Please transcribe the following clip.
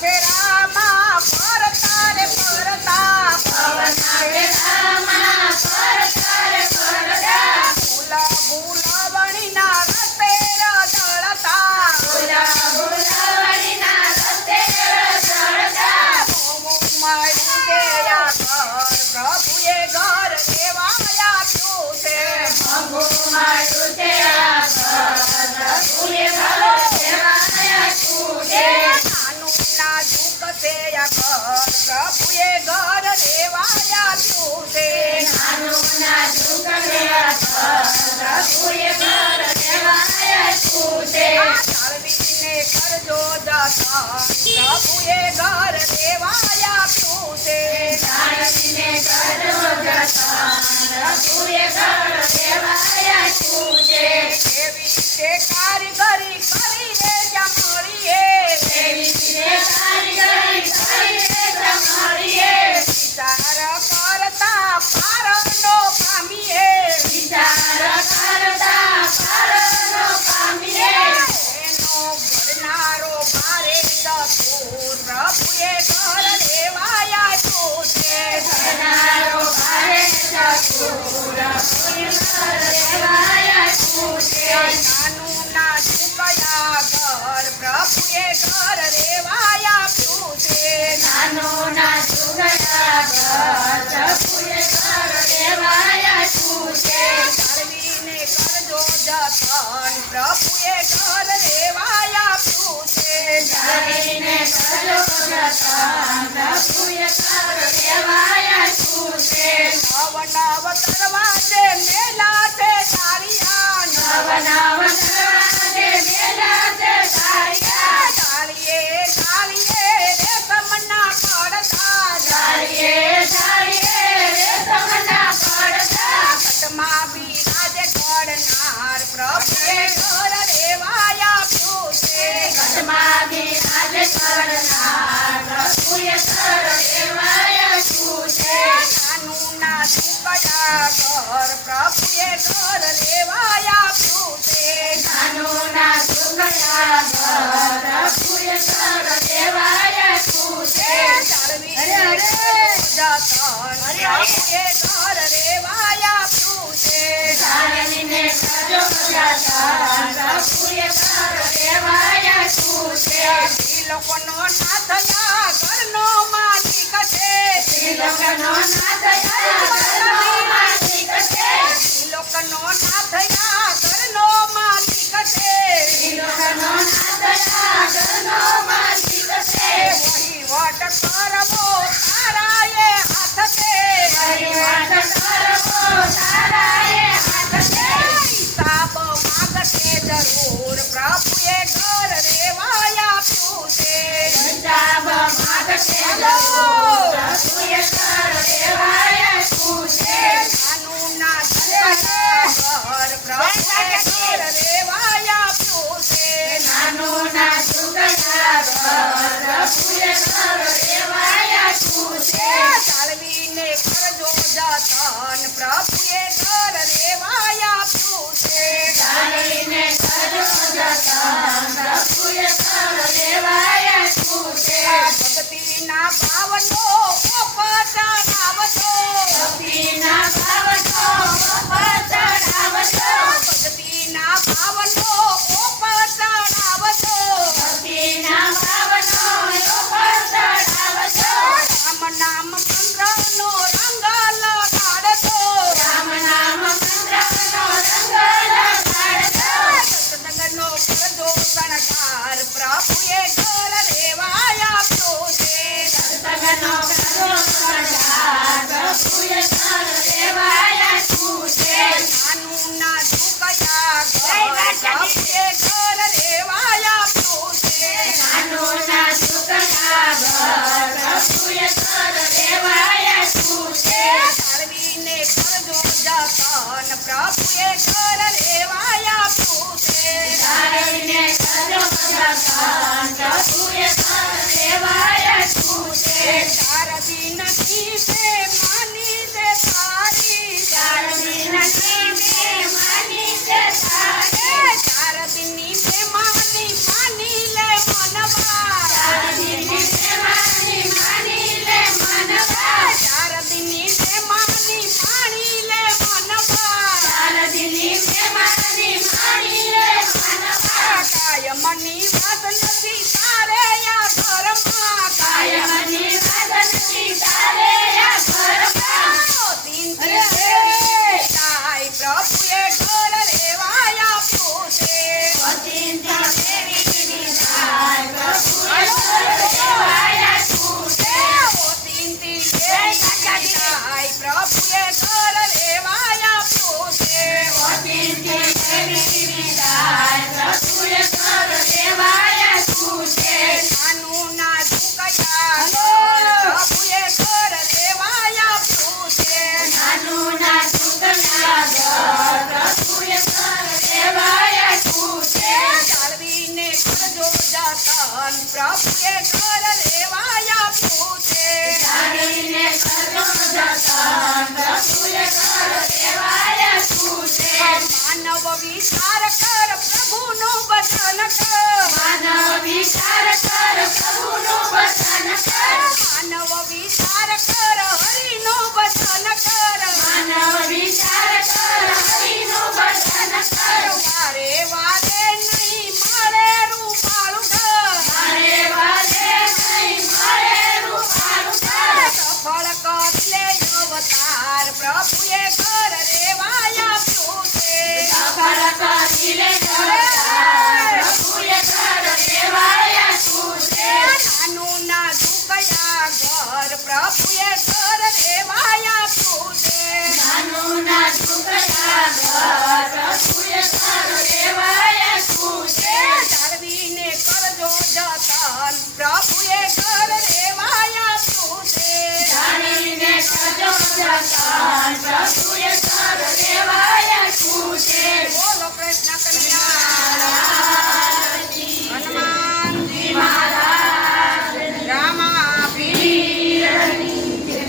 ફેરામાં ફરતા રે ફરતા ભૂલા ભૂલાવણીના રસ્તે રઝળતા મારું ગયા ઘર પ્રભુએ ઘર દેવાયા આપ્યું છે નાનું નાજુક છે આ ઘર પ્રભુએ ઘર દેવાયા આપ્યું છે ચાલવીને કરજો જતન પ્રભુએ ઘર દેવાયા આપ્યું છે એવી તે કારીગરી કરીને જમણીએ વિચાર કરતા પારનો પામીએ એનો ઘડનારો ભારે ચતુર પ્રભુએ ઘર દેવાયા આપ્યું છે નાનું નાજુકયા ઘર પ્રભુએ ઘર દેવાયા આપ્યું છે ચાલવીને કરજો જતન પ્રભુએ ઘર દેવાયા આપ્યું છે નવ નવ દરવાજે મેલા છે તાળિયા ડાળીએ ડાળીએ રેશમના પડતા ઘટમાં બિરાજે ઘડનાર પ્રભુએ ઘર દેવાયા આપ્યું છે નાનું નાજુકયા ઘર પ્રભુએ ઘર દેવાયા આપ્યું છે ચાલવીને કરજો જતન પ્રભુએ ઘર દેવાયા આપ્યું છે સ્ત્રી લોકોનો ના થયા ઘરનો માલિક છે સ્ત્રી લોકોનો ના થયા ઘરનો માલિક છે વહીવટ કરવો તારા એ હાથ છે હિસાબ માગશે જરૂર પ્રભુએ ઘર દેવાયા આપ્યું છે નાનું નાજુકયા ઘર પ્રભુએ ઘર દેવાયા આપ્યું છે ચાલવીને કરજો જતન પ્રભુએ ઘર દેવાયા આપ્યું છે ભક્તિના ભાવનો ઓપ ચડાવજો ભક્તિના ભાવનો ઓપ ચડાવજો રામ નામ મંત્રનો રંગ લગાડજો સત્સંગનો કરજો શણગાર પ્રભુએ ઘર દેવાયા આપ્યું છે નાનું નાજુકયા ઘર પ્રભુએ ઘર દેવાયા આપ્યું છે ચાલવીને કરજો જતન પ્રભુએ ઘર દેવાયા આપ્યું છે ચાર દિન કી માની દે તારી ચાર દિન ની માની લે મનવા પ્રભુએ ઘર લેવાયા પૂછે જાણીને કરજો જતન પ્રભુએ ઘર લેવાયા છૂટે માનવ વિચાર